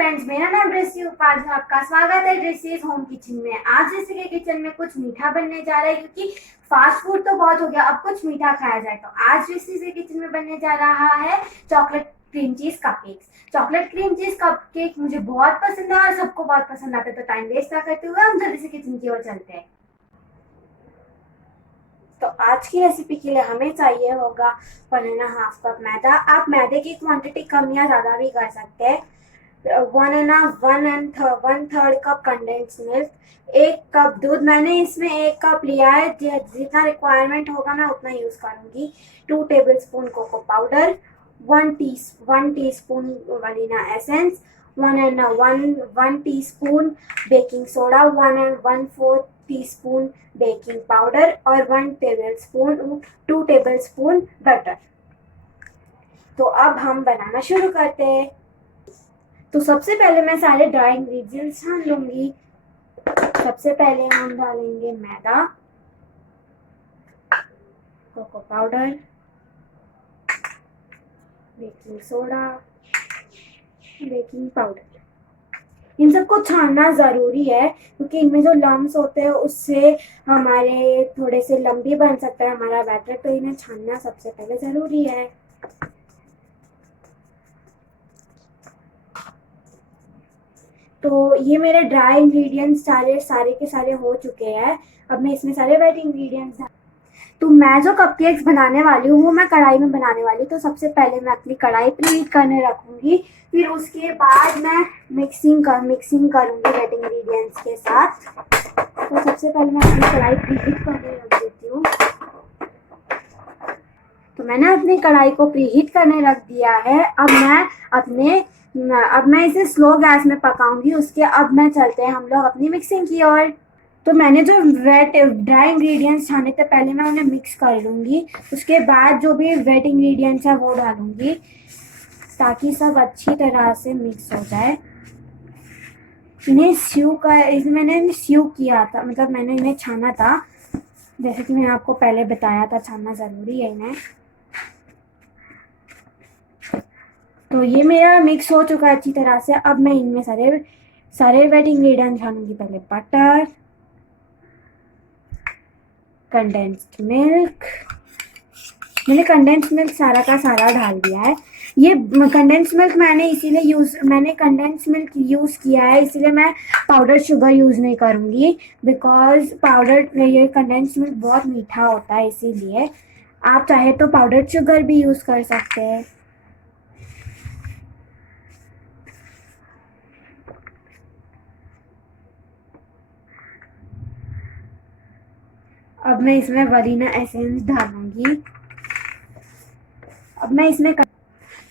Friends, मेरा नाम dressy Upadhyay है। आपका स्वागत है ड्रेसीज होम किचन में। आज ड्रेसी के किचन में कुछ मीठा बनने जा रहा है, क्योंकि फास्ट फूड तो बहुत हो गया, अब कुछ मीठा खाया जाए। तो आज ड्रेसी के किचन में बनने जा रहा है chocolate cream cheese cupcakes. Chocolate cream cheese cupcake मुझे बहुत पसंद है और सबको बहुत पसंद आता है। तो टाइम वेस्ट ना करते हुए हम जल्दी से किचन की ओर चलते हैं। तो आज की रेसिपी के लिए हमें चाहिए होगा 1.5 कप मैदा। आप मैदे की क्वांटिटी कम या ज़्यादा भी कर सकते हैं। 1 कप कंडेंस मिल्क, 1 कप दूध। मैंने इसमें 1 कप लिया है, जितना रिक्वायरमेंट होगा मैं उतना यूज़ करूँगी। 2 tablespoon cocoa powder, 1 teaspoon vanilla essence, 1 teaspoon baking soda, 1 teaspoon baking powder और 2 टेबल स्पून बटर। तो अब हम बनाना शुरू करते हैं। तो सबसे पहले मैं सारे ड्राई इंग्रेडिएंट्स छान लूंगी। सबसे पहले हम डालेंगे मैदा, cocoa powder, baking soda, baking powder. इन सबको छानना ज़रूरी है, क्योंकि इनमें जो लम्स होते हैं उससे हमारे थोड़े से लम्बी बन सकता है हमारा बैटर। तो इन्हें छानना सबसे पहले ज़रूरी है। तो ये मेरे ड्राई इंग्रेडिएंट्स सारे के सारे हो चुके हैं। अब मैं इसमें सारे वेट इंग्रेडिएंट्स। तो मैं जो कपकेक्स बनाने वाली हूँ वो मैं कढ़ाई में बनाने वाली हूँ। तो सबसे पहले मैं अपनी कढ़ाई प्रीहीट करने रखूँगी, फिर उसके बाद मैं मिक्सिंग करूँगी वेट इंग्रेडिएंट्स के साथ। तो सबसे पहले मैं अपनी कढ़ाई प्रीहीट करने रख देती हूँ। तो मैंने अपनी कढ़ाई को प्रीहीट करने रख दिया है। अब मैं इसे स्लो गैस में पकाऊंगी। अब मैं चलते हैं हम लोग अपनी मिक्सिंग की ओर। तो मैंने जो ड्राई इंग्रेडिएंट्स छाने थे पहले मैं उन्हें मिक्स कर लूँगी। उसके बाद जो भी वेट इंग्रेडिएंट्स है वो डालूँगी, ताकि सब अच्छी तरह से मिक्स हो जाए। मैंने स्यू किया था, मतलब मैंने इन्हें छाना था, जैसे कि मैंने आपको पहले बताया था, छानना ज़रूरी है इन्हें। तो ये मेरा मिक्स हो चुका है अच्छी तरह से। अब मैं इनमें सारे वेट इंग्रेडिएंट्स डालूंगी। पहले बटर, कंडेंस्ड मिल्क। मैंने कंडेंस्ड मिल्क सारा का सारा डाल दिया है। ये कंडेंस्ड मिल्क मैंने कंडेंस्ड मिल्क यूज़ किया है, इसीलिए मैं पाउडर शुगर यूज़ नहीं करूँगी, बिकॉज ये कंडेंस्ड मिल्क बहुत मीठा होता है। इसीलिए आप चाहे तो पाउडर शुगर भी यूज़ कर सकते हैं। अब मैं इसमें वनीला एसेंस डालूंगी।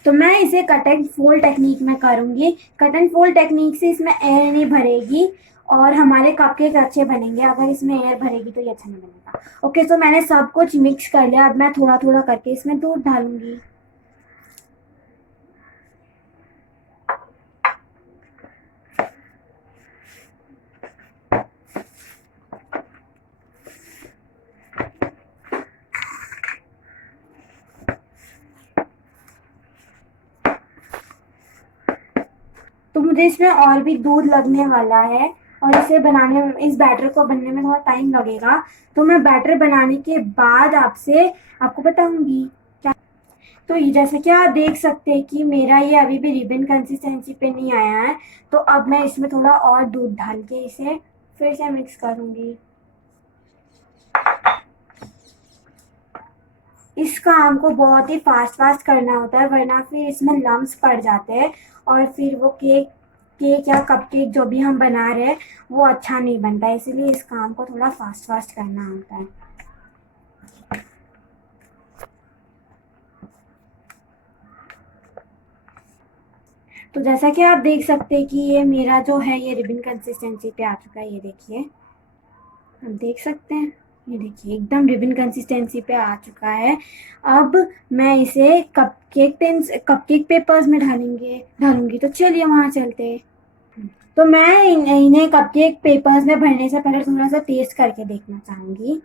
तो मैं इसे कट एंड फोल्ड टेक्निक में करूंगी। कट एंड फोल्ड टेक्निक से इसमें एयर नहीं भरेगी और हमारे कपकेक अच्छे बनेंगे। अगर इसमें एयर भरेगी तो ये अच्छा नहीं बनेगा। ओके, तो मैंने सब कुछ मिक्स कर लिया। अब मैं थोड़ा थोड़ा करके इसमें दूध डालूंगी। तो मुझे इसमें और भी दूध लगने वाला है और इस बैटर को बनने में थोड़ा टाइम लगेगा। तो मैं बैटर बनाने के बाद आपको बताऊंगी क्या। तो ये जैसे कि आप देख सकते हैं कि मेरा ये अभी भी रिबन कंसिस्टेंसी पे नहीं आया है। तो अब मैं इसमें थोड़ा और दूध डाल के इसे फिर से मिक्स करूंगी। इस काम को बहुत ही फास्ट करना होता है, वरना फिर इसमें लम्स पड़ जाते हैं और फिर वो केक या कपकेक जो भी हम बना रहे हैं वो अच्छा नहीं बनता है। इसीलिए इस काम को थोड़ा फास्ट करना होता है। तो जैसा कि आप देख सकते हैं कि ये मेरा जो है ये रिबन कंसिस्टेंसी पे आ चुका है। ये देखिए, आप देख सकते हैं, ये देखिए एकदम रिबन कंसिस्टेंसी पे आ चुका है। अब मैं इसे कपकेक पेपर्स में ढालूंगी। तो चलिए वहाँ चलते हैं। तो मैं इन्हें कपकेक पेपर्स में भरने से पहले थोड़ा सा टेस्ट करके देखना चाहूँगी।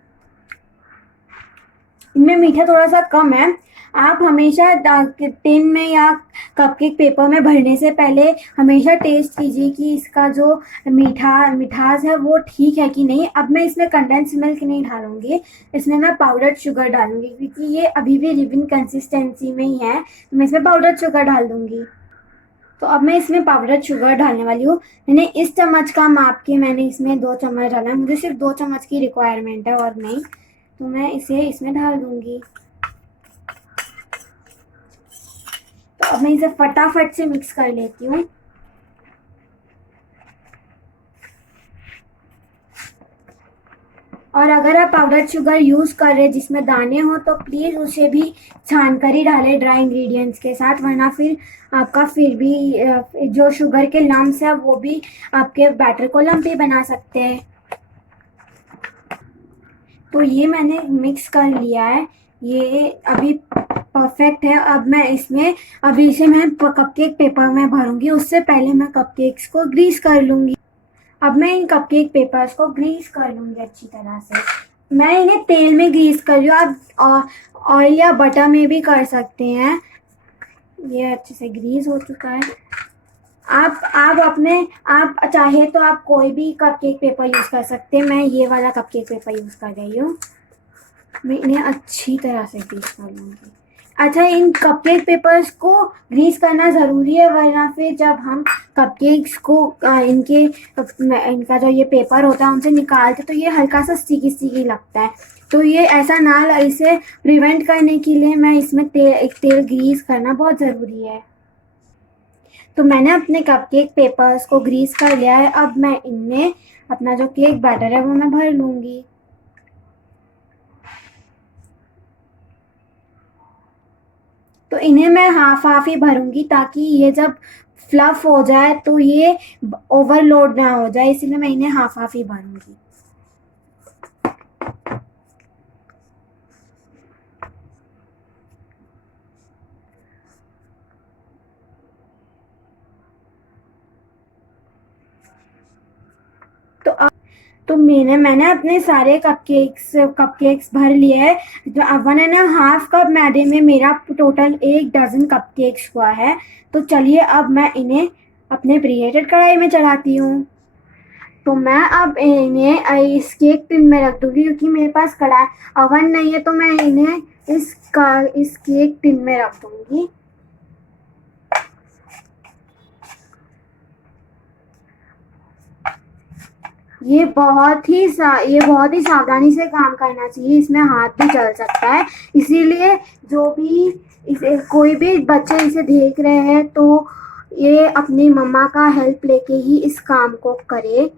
इनमें मीठा थोड़ा सा कम है। आप हमेशा टिन में या कपकेक पेपर में भरने से पहले हमेशा टेस्ट कीजिए कि इसका जो मिठास है वो ठीक है कि नहीं। अब मैं इसमें कंडेंस मिल्क नहीं डालूंगी, इसमें मैं पाउडर्ड शुगर डालूंगी क्योंकि ये अभी भी रिबन कंसिस्टेंसी में ही है, तो मैं इसमें पाउडर्ड शुगर डाल दूंगी। तो अब मैं इसमें पाउडर शुगर डालने वाली हूँ। मैंने इस चम्मच का माप के मैंने इसमें 2 चम्मच डाला है, मुझे सिर्फ 2 चम्मच की रिक्वायरमेंट है और नहीं, तो मैं इसे इसमें डाल दूंगी। तो अब मैं इसे फटाफट से मिक्स कर लेती हूँ। और अगर आप पाउडर शुगर यूज़ कर रहे हैं जिसमें दाने हो तो प्लीज़ उसे भी छान कर ही डालें ड्राई इंग्रेडिएंट्स के साथ, वरना फिर आपका फिर भी जो शुगर के लम्स है वो भी आपके बैटर को लम्पी बना सकते हैं। तो ये मैंने मिक्स कर लिया है, ये अभी परफेक्ट है। अब मैं इसमें अभी इसे मैं कपकेक पेपर में भरूंगी, उससे पहले मैं कपकेक्स को ग्रीस कर लूँगी। अब मैं इन कपकेक पेपर्स को ग्रीस कर लूँगी अच्छी तरह से। मैं इन्हें तेल में ग्रीस कर रही हूँ, आप ऑयल या बटर में भी कर सकते हैं। ये अच्छे से ग्रीस हो चुका है। आप चाहे तो आप कोई भी कपकेक पेपर यूज़ कर सकते हैं, मैं ये वाला कपकेक पेपर यूज़ कर रही हूँ। मैं इन्हें अच्छी तरह से ग्रीस कर लूँगी। अच्छा, इन कपकेक पेपर्स को ग्रीस करना ज़रूरी है, वरना फिर जब हम कपकेक्स को इनका जो ये पेपर होता है उनसे निकालते तो ये हल्का सा स्टिकी स्टिकी लगता है। तो ये ऐसा ना, इसे प्रिवेंट करने के लिए मैं इसमें तेल ग्रीस करना बहुत ज़रूरी है। तो मैंने अपने कपकेक पेपर्स को ग्रीस कर लिया है। अब मैं इनमें अपना जो केक बैटर है वो मैं भर लूँगी। तो इन्हें मैं हाफ हाफ ही भरूंगी ताकि ये जब फ्लफ हो जाए तो ये ओवरलोड ना हो जाए, इसलिए मैं इन्हें हाफ हाफ ही भरूंगी। तो मैंने अपने सारे कपकेक्स भर लिए हैं। जो 1.5 कप मैदे में मेरा टोटल 1 डज़न कपकेक्स हुआ है। तो चलिए अब मैं इन्हें अपने प्रीहीटेड कढ़ाई में चढ़ाती हूँ। तो मैं अब इन्हें इस केक टिन में रख दूंगी, क्योंकि मेरे पास कढ़ाई अवन नहीं है, तो मैं इन्हें इस केक टिन में रख दूंगी। ये बहुत ही सावधानी से काम करना चाहिए, इसमें हाथ भी चल सकता है, इसीलिए जो भी कोई भी बच्चे इसे देख रहे हैं तो ये अपनी मम्मा का हेल्प लेके ही इस काम को करे।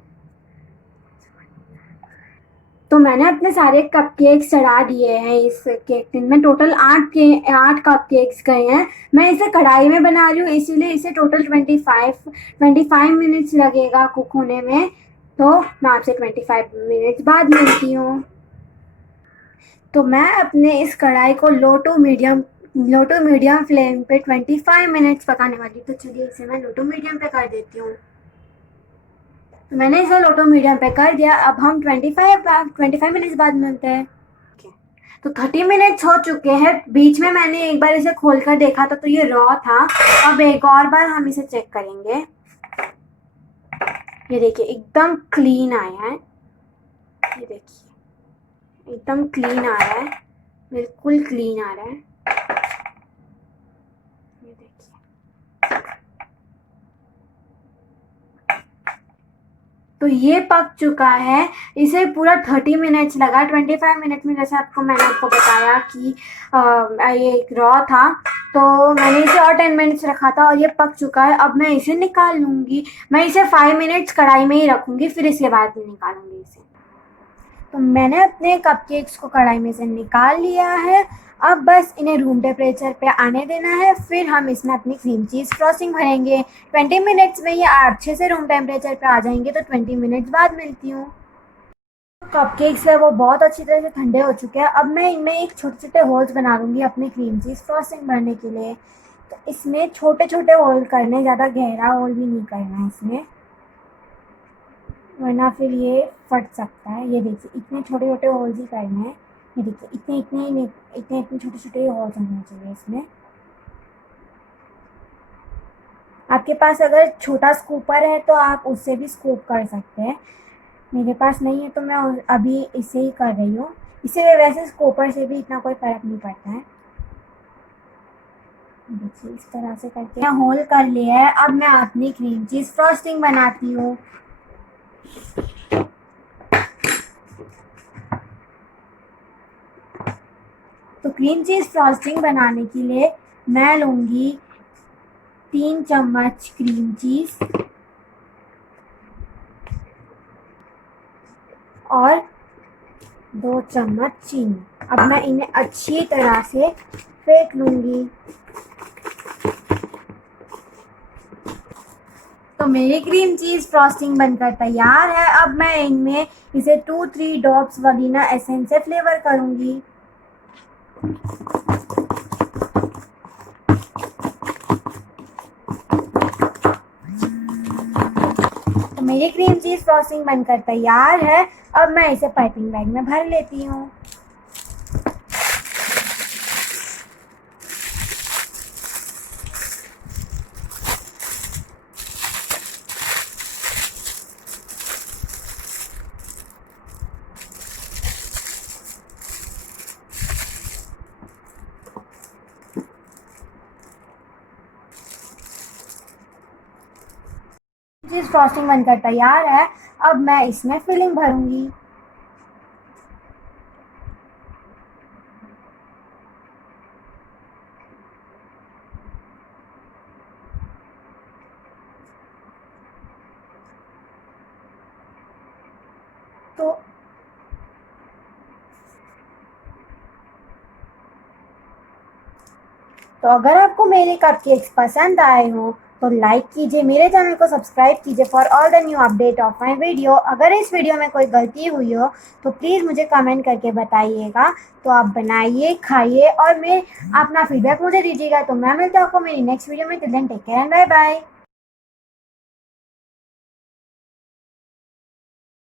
तो मैंने अपने सारे कपकेक्स चढ़ा दिए हैं इस केक टिन में। टोटल 8 कपकेक्स गए हैं। मैं इसे कढ़ाई में बना रही हूँ, इसीलिए इसे टोटल 25 मिनट्स लगेगा कुक होने में। तो मैं आपसे 25 मिनट्स बाद मिलती हूँ। तो मैं अपने इस कढ़ाई को लो टू मीडियम फ्लेम पे 25 मिनट्स पकाने वाली। तो चलिए इसे मैं लो टू मीडियम पे कर देती हूँ। तो मैंने इसे लो टू मीडियम पे कर दिया। अब हम 25 मिनट्स बाद मिलते हैं। तो 30 मिनट्स हो चुके हैं। बीच में मैंने एक बार इसे खोलकर देखा था तो ये रॉ था। अब एक और बार हम इसे चेक करेंगे। ये देखिए एकदम क्लीन आया है, ये देखिए एकदम क्लीन आ रहा है, बिल्कुल क्लीन आ रहा है। ये देखिए, तो ये पक चुका है। इसे पूरा 30 मिनट्स लगा। 25 मिनट में जैसे मैंने आपको बताया कि ये एक रॉ था, तो मैंने इसे और 10 मिनट्स रखा था और ये पक चुका है। अब मैं इसे निकाल लूँगी। मैं इसे 5 मिनट्स कढ़ाई में ही रखूँगी, फिर इसके बाद में निकालूँगी इसे। तो मैंने अपने कपकेक्स को कढ़ाई में से निकाल लिया है। अब बस इन्हें रूम टेम्परेचर पे आने देना है, फिर हम इसमें अपनी क्रीम चीज़ फ्रॉस्टिंग भरेंगे। 20 मिनट्स में ये अच्छे से रूम टेम्परेचर पे आ जाएंगे, तो 20 मिनट्स बाद मिलती हूँ। कपकेक्स है वो बहुत अच्छी तरह से ठंडे हो चुके हैं। अब मैं इनमें एक छोटे छोटे होल्स बना लूँगी अपनी क्रीम चीज़ फ्रॉस्टिंग भरने के लिए। तो इसमें छोटे छोटे होल करने, ज़्यादा गहरा होल भी नहीं करना है इसमें, वरना फिर ये फट सकता है। ये देखिए इतने छोटे छोटे होल्स ही करने हैं। ये देखिए इतने छोटे छोटे होल्स होने चाहिए इसमें। आपके पास अगर छोटा स्कूपर है तो आप उससे भी स्कूप कर सकते हैं। मेरे पास नहीं है तो मैं अभी इसे ही कर रही हूँ। इसे वैसे स्कूपर से भी इतना कोई फ़र्क नहीं पड़ता है। देखिए इस तरह से करके मैं होल कर लिया है। अब मैं अपनी क्रीम चीज़ फ्रॉस्टिंग बनाती हूँ। तो क्रीम चीज़ फ्रॉस्टिंग बनाने के लिए मैं लूँगी 3 चम्मच क्रीम चीज़ और 2 चम्मच चीनी। अब मैं इन्हें अच्छी तरह से फेंट लूँगी। तो मेरी क्रीम चीज़ फ्रॉस्टिंग बनकर तैयार है। अब मैं इनमें इसे 2-3 ड्रॉप्स वनीला एसेंस से फ्लेवर करूँगी। तो मेरी क्रीम चीज़ फ्रॉस्टिंग बनकर तैयार है। अब मैं इसे पाइपिंग बैग में भर लेती हूँ। चीज़ फ्रॉस्टिंग बनकर तैयार है। अब मैं इसमें फिलिंग भरूंगी। तो अगर आपको मेरे कपकेक्स पसंद आए हो तो लाइक कीजिए, मेरे चैनल को सब्सक्राइब कीजिए for all the new update of my video. अगर इस वीडियो में कोई गलती हुई हो तो प्लीज़ मुझे कमेंट करके बताइएगा। तो आप बनाइए, खाइए और मैं अपना फीडबैक मुझे दीजिएगा। तो मैं मिलता हूँ आपको मेरी नेक्स्ट वीडियो में। Till then take care and bye bye.